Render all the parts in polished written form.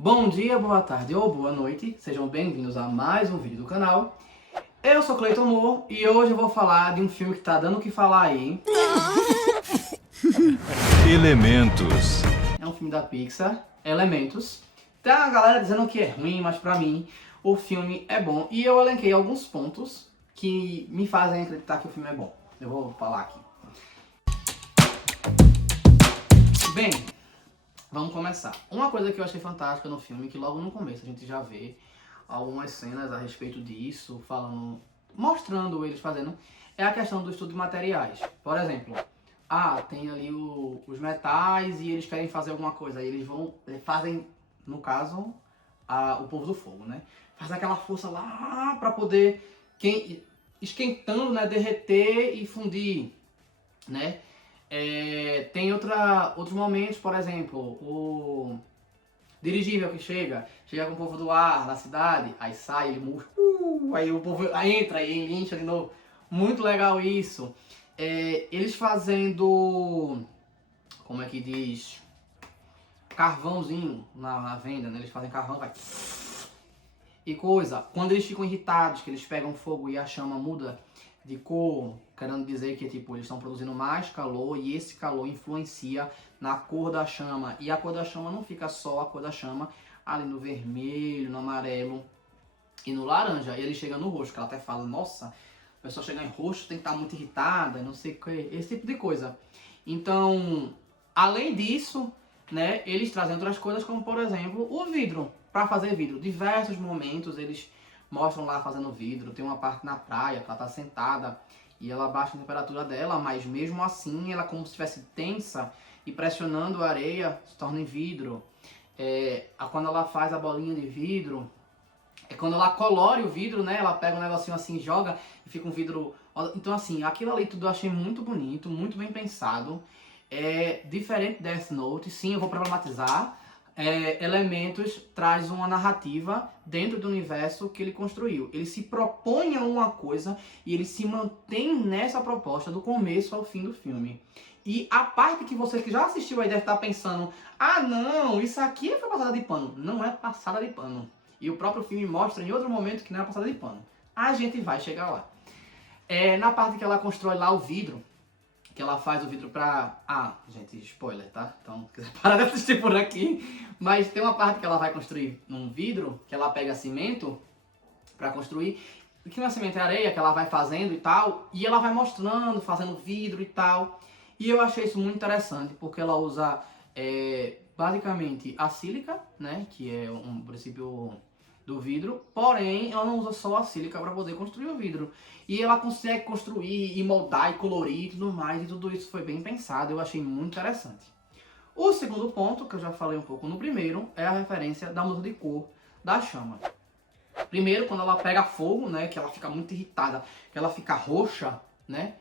Bom dia, boa tarde ou boa noite, sejam bem-vindos a mais um vídeo do canal. Eu sou Cleiton Moore e hoje eu vou falar de um filme que tá dando o que falar aí. Elementos. É um filme da Pixar, Elementos. Tem a galera dizendo que é ruim, mas pra mim o filme é bom. E eu elenquei alguns pontos que me fazem acreditar que o filme é bom. Eu vou falar aqui. Bem, vamos começar. Uma coisa que eu achei fantástica no filme, que logo no começo a gente já vê algumas cenas a respeito disso, falando, mostrando eles fazendo, é a questão do estudo de materiais. Por exemplo, tem ali os metais e eles querem fazer alguma coisa, aí eles fazem, no caso, o povo do fogo, né? Faz aquela força lá pra poder, esquentando, né, derreter e fundir, né? Tem outros momentos, por exemplo, o dirigível que chega com o povo do ar na cidade, aí sai, ele murcha, aí o povo entra e ele incha de novo. Muito legal isso. Eles fazendo, como é que diz, carvãozinho na venda, né? Eles fazem carvão, vai... E coisa, quando eles ficam irritados, que eles pegam fogo e a chama muda de cor, querendo dizer que tipo, eles estão produzindo mais calor e esse calor influencia na cor da chama. E a cor da chama não fica só a cor da chama ali no vermelho, no amarelo e no laranja. E ele chega no roxo, que ela até fala, nossa, a pessoa chegar em roxo tem que estar muito irritada, não sei o que, esse tipo de coisa. Então, além disso, né, eles trazem outras coisas como, por exemplo, o vidro, para fazer vidro. Diversos momentos eles mostram lá fazendo vidro. Tem uma parte na praia que ela tá sentada e ela baixa a temperatura dela, mas mesmo assim ela, como se estivesse tensa e pressionando a areia, se torna em vidro. Quando ela faz a bolinha de vidro, quando ela colore o vidro, né, ela pega um negocinho assim, joga e fica um vidro. Então assim, aquilo ali tudo eu achei muito bonito, muito bem pensado. Diferente de Death Note, sim, eu vou problematizar. Elementos traz uma narrativa dentro do universo que ele construiu. Ele se propõe a uma coisa e ele se mantém nessa proposta do começo ao fim do filme. E a parte que você que já assistiu aí deve estar pensando, não, isso aqui foi passada de pano. Não é passada de pano. E o próprio filme mostra em outro momento que não é passada de pano. A gente vai chegar lá. Na parte que ela constrói lá o vidro, que ela faz o vidro pra... gente, spoiler, tá? Então, para de assistir por aqui. Mas tem uma parte que ela vai construir num vidro, que ela pega cimento pra construir, que não é cimento, é areia, que ela vai fazendo e tal, e ela vai mostrando, fazendo vidro e tal. E eu achei isso muito interessante, porque ela usa, basicamente, a sílica, né? Que é um princípio do vidro, porém ela não usa só a sílica para poder construir o vidro. E ela consegue construir e moldar e colorir e tudo mais, e tudo isso foi bem pensado, eu achei muito interessante. O segundo ponto, que eu já falei um pouco no primeiro, é a referência da mudança de cor da chama. Primeiro, quando ela pega fogo, né, que ela fica muito irritada, que ela fica roxa, né,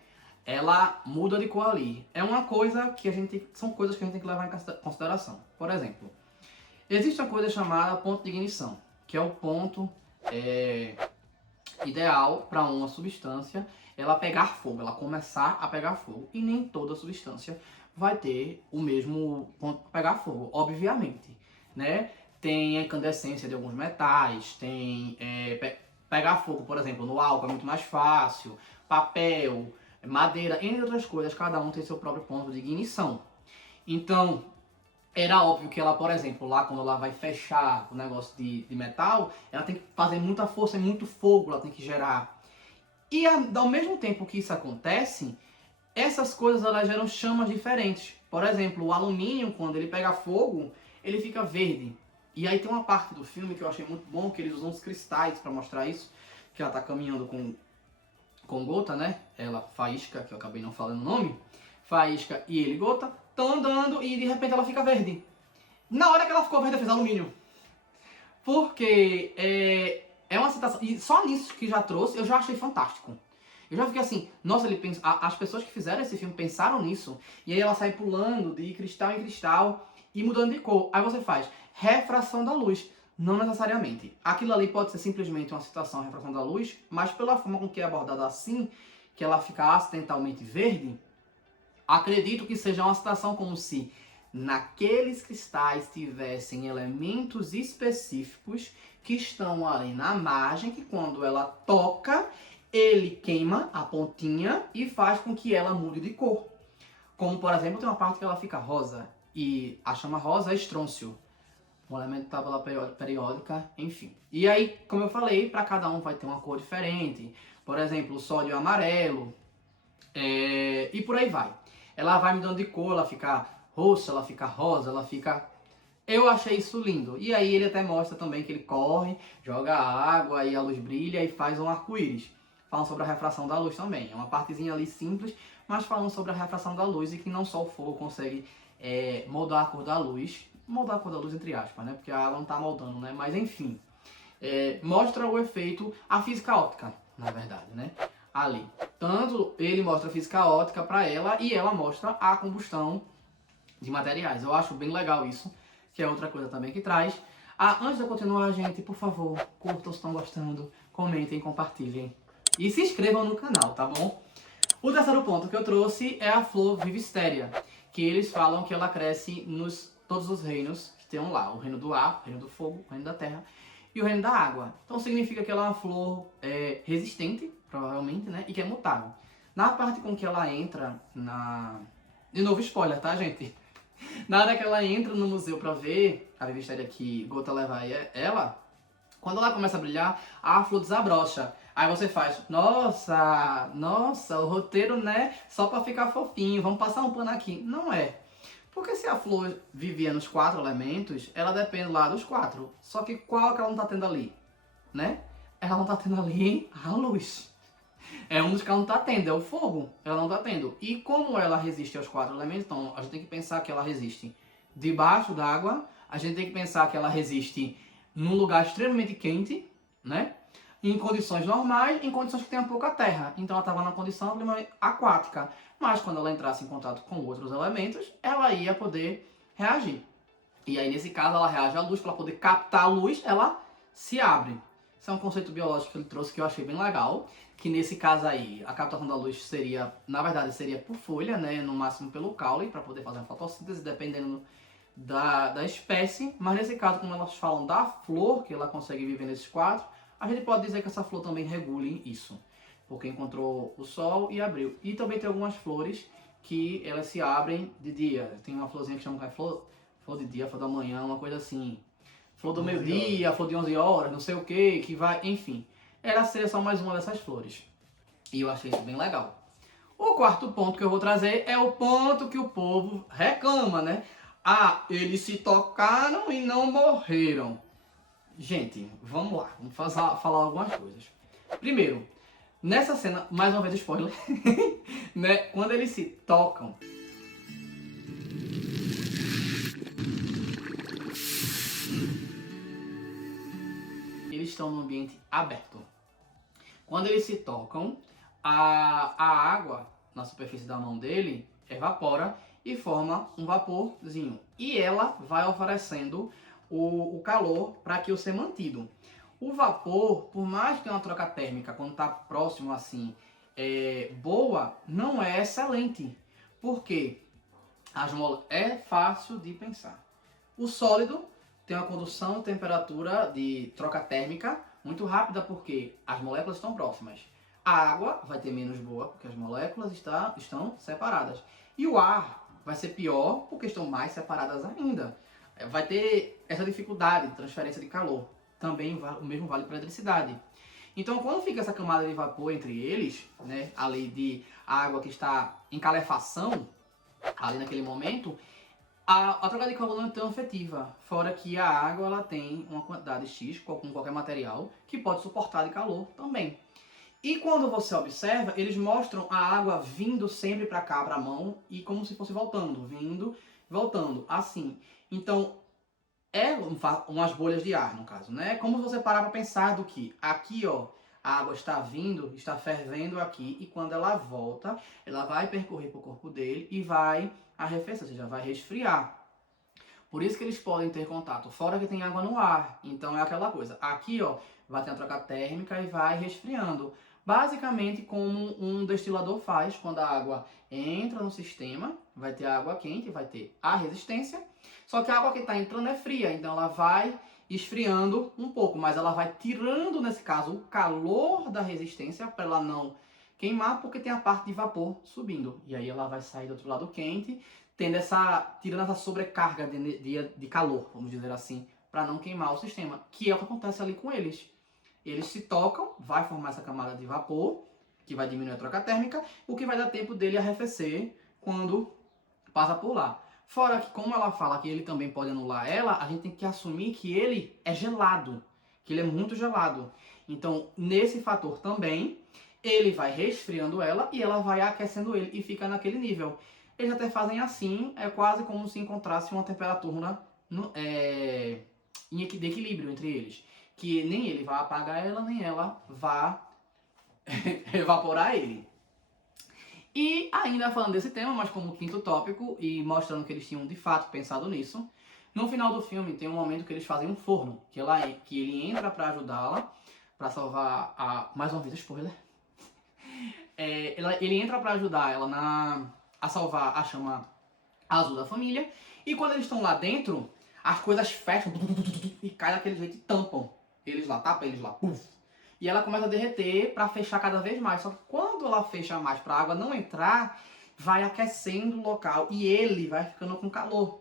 ela muda de cor ali. É uma coisa que são coisas que a gente tem que levar em consideração. Por exemplo, existe uma coisa chamada ponto de ignição, que é o ponto ideal para uma substância ela pegar fogo, ela começar a pegar fogo. E nem toda substância vai ter o mesmo ponto para pegar fogo, obviamente, né? Tem a incandescência de alguns metais, tem pegar fogo, por exemplo, no álcool é muito mais fácil, papel, madeira, entre outras coisas, cada um tem seu próprio ponto de ignição. Então, era óbvio que ela, por exemplo, lá quando ela vai fechar o negócio de metal, ela tem que fazer muita força e muito fogo, ela tem que gerar. E ao mesmo tempo que isso acontece, essas coisas elas geram chamas diferentes. Por exemplo, o alumínio, quando ele pega fogo, ele fica verde. E aí tem uma parte do filme que eu achei muito bom, que eles usam os cristais para mostrar isso, que ela tá caminhando com Gota, né? Ela, Faísca, que eu acabei não falando o nome, Faísca e ele, Gota, estão andando e de repente ela fica verde. Na hora que ela ficou verde, eu fiz alumínio. Porque é uma citação, e só nisso que já trouxe, eu já achei fantástico. Eu já fiquei assim, nossa, as pessoas que fizeram esse filme pensaram nisso, e aí ela sai pulando de cristal em cristal e mudando de cor. Aí você faz refração da luz. Não necessariamente. Aquilo ali pode ser simplesmente uma citação, refração da luz, mas pela forma com que é abordada assim, que ela fica acidentalmente verde, acredito que seja uma citação como se naqueles cristais tivessem elementos específicos que estão ali na margem, que quando ela toca, ele queima a pontinha e faz com que ela mude de cor. Como, por exemplo, tem uma parte que ela fica rosa, e a chama rosa é estrôncio, um elemento de tabela periódica, enfim. E aí, como eu falei, para cada um vai ter uma cor diferente. Por exemplo, o sódio é amarelo, e por aí vai. Ela vai mudando de cor, ela fica roxa, ela fica rosa, ela fica... Eu achei isso lindo. E aí ele até mostra também que ele corre, joga água e a luz brilha e faz um arco-íris. Falam sobre a refração da luz também. É uma partezinha ali simples, mas falando sobre a refração da luz e que não só o fogo consegue moldar a cor da luz. Moldar a cor da luz entre aspas, né? Porque a água não está moldando, né? Mas enfim, mostra o efeito, a física óptica, na verdade, né? Ali. Tanto ele mostra a física óptica para ela e ela mostra a combustão de materiais. Eu acho bem legal isso, que é outra coisa também que traz. Antes de eu continuar, gente, por favor, curtam se estão gostando, comentem, compartilhem. E se inscrevam no canal, tá bom? O terceiro ponto que eu trouxe é a flor Vivistéria, que eles falam que ela cresce nos todos os reinos que tem lá. O reino do ar, o reino do fogo, o reino da terra e o reino da água. Então significa que ela é uma flor resistente, provavelmente, né? E que é mutável. Na parte com que ela entra na... De novo spoiler, tá, gente? Na hora que ela entra no museu pra ver a Vivistéria que Gota leva ela, quando ela começa a brilhar, a flor desabrocha. Aí você faz, nossa, o roteiro, né, só pra ficar fofinho, vamos passar um pano aqui. Não é. Porque se a flor vivia nos 4 elementos, ela depende lá dos 4. Só que qual que ela não tá tendo ali, né? Ela não tá tendo ali a luz. É um dos que ela não tá tendo, é o fogo. Ela não tá tendo. E como ela resiste aos 4 elementos, então a gente tem que pensar que ela resiste debaixo d'água, a gente tem que pensar que ela resiste num lugar extremamente quente, né? Em condições normais, em condições que tenham pouca terra. Então ela estava numa condição aquática. Mas quando ela entrasse em contato com outros elementos, ela ia poder reagir. E aí nesse caso ela reage à luz, para poder captar a luz, ela se abre. Esse é um conceito biológico que ele trouxe que eu achei bem legal. Que nesse caso aí, a captação da luz seria, na verdade, seria por folha, né? No máximo pelo caule, para poder fazer uma fotossíntese, dependendo da espécie. Mas nesse caso, como elas falam da flor, que ela consegue viver nesses 4, a gente pode dizer que essa flor também regule isso. Porque encontrou o sol e abriu. E também tem algumas flores que elas se abrem de dia. Tem uma florzinha que chama de flor de dia, flor da manhã, uma coisa assim. Flor do meio-dia, flor de 11 horas, não sei o que vai, enfim. Ela seria só mais uma dessas flores. E eu achei isso bem legal. O quarto ponto que eu vou trazer é o ponto que o povo reclama, né? Eles se tocaram e não morreram. Gente, vamos lá. Vamos falar algumas coisas. Primeiro, nessa cena, mais uma vez spoiler, né? Quando eles se tocam, eles estão num ambiente aberto. Quando eles se tocam, a água na superfície da mão dele evapora e forma um vaporzinho. E ela vai oferecendo o calor para aquilo ser mantido. O vapor, por mais que tenha uma troca térmica, quando está próximo assim, boa, não é excelente. Porque é fácil de pensar. O sólido tem uma condução, temperatura de troca térmica muito rápida porque as moléculas estão próximas. A água vai ter menos boa porque as moléculas estão separadas. E o ar vai ser pior porque estão mais separadas ainda. Vai ter essa dificuldade de transferência de calor. Também o mesmo vale para a eletricidade. Então, quando fica essa camada de vapor entre eles, né, ali de água que está em calefação, ali naquele momento, a troca de calor não é tão efetiva, fora que a água ela tem uma quantidade X, com qualquer material, que pode suportar de calor também. E quando você observa, eles mostram a água vindo sempre para cá, para a mão, e como se fosse voltando, vindo, voltando, assim. Então, umas bolhas de ar, no caso, né? Como se você parar para pensar do que aqui, ó, a água está vindo, está fervendo aqui, e quando ela volta, ela vai percorrer para o corpo dele e vai arrefecer, ou seja, vai resfriar. Por isso que eles podem ter contato, fora que tem água no ar. Então é aquela coisa, aqui ó, vai ter uma troca térmica e vai resfriando. basicamente como um destilador faz quando a água entra no sistema. Vai ter a água quente, vai ter a resistência. Só que a água que está entrando é fria, então ela vai esfriando um pouco, mas ela vai tirando, nesse caso, o calor da resistência para ela não queimar, porque tem a parte de vapor subindo. E aí ela vai sair do outro lado quente, tirando essa sobrecarga de calor, vamos dizer assim, para não queimar o sistema, que é o que acontece ali com eles. Eles se tocam, vai formar essa camada de vapor, que vai diminuir a troca térmica, o que vai dar tempo dele arrefecer quando passa por lá. Fora que, como ela fala que ele também pode anular ela, a gente tem que assumir que ele é gelado, que ele é muito gelado. Então, nesse fator também, ele vai resfriando ela e ela vai aquecendo ele e fica naquele nível. Eles até fazem assim, é quase como se encontrasse uma temperatura de equilíbrio entre eles. Que nem ele vai apagar ela, nem ela vai evaporar ele. E ainda falando desse tema, mas como quinto tópico, e mostrando que eles tinham de fato pensado nisso, no final do filme tem um momento que eles fazem um forno, que ele entra pra ajudá-la, pra salvar a... Mais uma vez, spoiler. Ele entra pra ajudar ela a salvar a chama azul da família, e quando eles estão lá dentro, as coisas fecham e caem daquele jeito e tampam eles lá, tapa eles lá, puf. E ela começa a derreter para fechar cada vez mais. Só que quando ela fecha mais para a água não entrar, vai aquecendo o local e ele vai ficando com calor.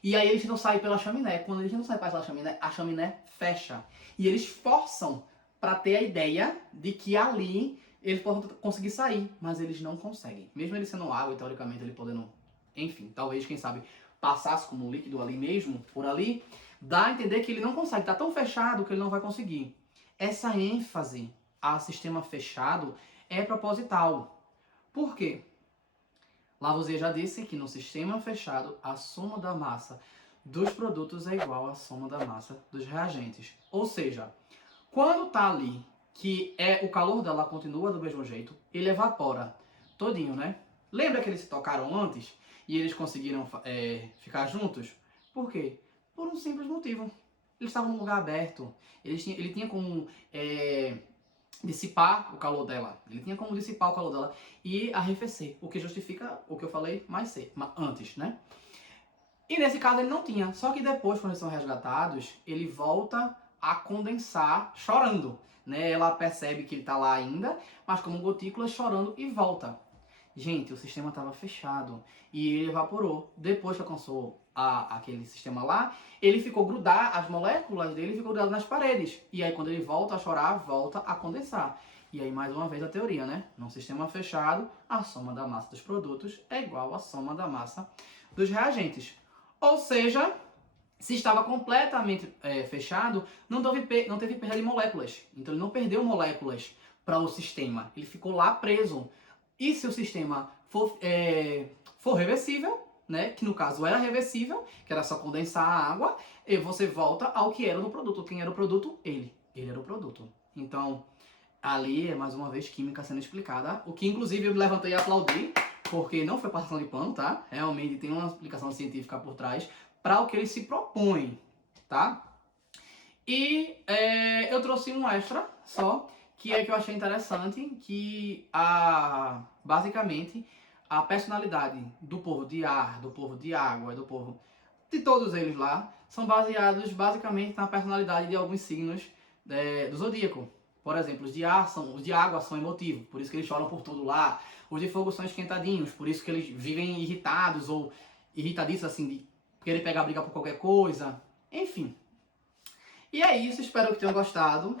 E aí eles não saem pela chaminé. Quando eles não saem pela chaminé, a chaminé fecha. E eles forçam para ter a ideia de que ali eles possam conseguir sair, mas eles não conseguem. Mesmo ele sendo água e teoricamente ele podendo, enfim, talvez, quem sabe, passasse como líquido ali mesmo, por ali, dá a entender que ele não consegue, tá tão fechado que ele não vai conseguir. Essa ênfase a sistema fechado é proposital. Por quê? Lavoisier já disse que no sistema fechado a soma da massa dos produtos é igual à soma da massa dos reagentes. Ou seja, quando tá ali que o calor dela continua do mesmo jeito, ele evapora todinho, né? Lembra que eles se tocaram antes e eles conseguiram ficar juntos? Por quê? Por um simples motivo. Eles estavam num lugar aberto. Ele tinha como dissipar o calor dela. Ele tinha como dissipar o calor dela e arrefecer. O que justifica o que eu falei antes, né? E nesse caso ele não tinha. Só que depois, quando eles são resgatados, ele volta a condensar chorando. Né? Ela percebe que ele está lá ainda, mas como gotículas chorando e volta. Gente, o sistema estava fechado e ele evaporou. Depois que alcançou aquele sistema lá, ele ficou grudado, as moléculas dele ficou grudadas nas paredes. E aí quando ele volta a chorar, volta a condensar. E aí mais uma vez a teoria, né? Num sistema fechado, a soma da massa dos produtos é igual à soma da massa dos reagentes. Ou seja, se estava completamente fechado, não teve perda de moléculas. Então ele não perdeu moléculas para o sistema. Ele ficou lá preso. E se o sistema for reversível, né, que no caso era reversível, que era só condensar a água, e você volta ao que era no produto. Quem era o produto? Ele era o produto. Então, ali é mais uma vez química sendo explicada, o que inclusive eu levantei e aplaudi, porque não foi passação de pano, tá? Realmente tem uma explicação científica por trás para o que ele se propõe, tá? E eu trouxe um extra só, que é que eu achei interessante, que basicamente a personalidade do povo de ar, do povo de água, do povo de todos eles lá, são baseados basicamente na personalidade de alguns signos do zodíaco. Por exemplo, os de água são emotivos, por isso que eles choram por tudo lá. Os de fogo são esquentadinhos, por isso que eles vivem irritados ou irritadiços assim, de querer pegar briga por qualquer coisa. Enfim. E é isso, espero que tenham gostado.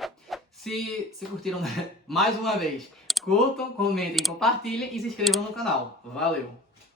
Se curtiram, mais uma vez, curtam, comentem, compartilhem e se inscrevam no canal. Valeu!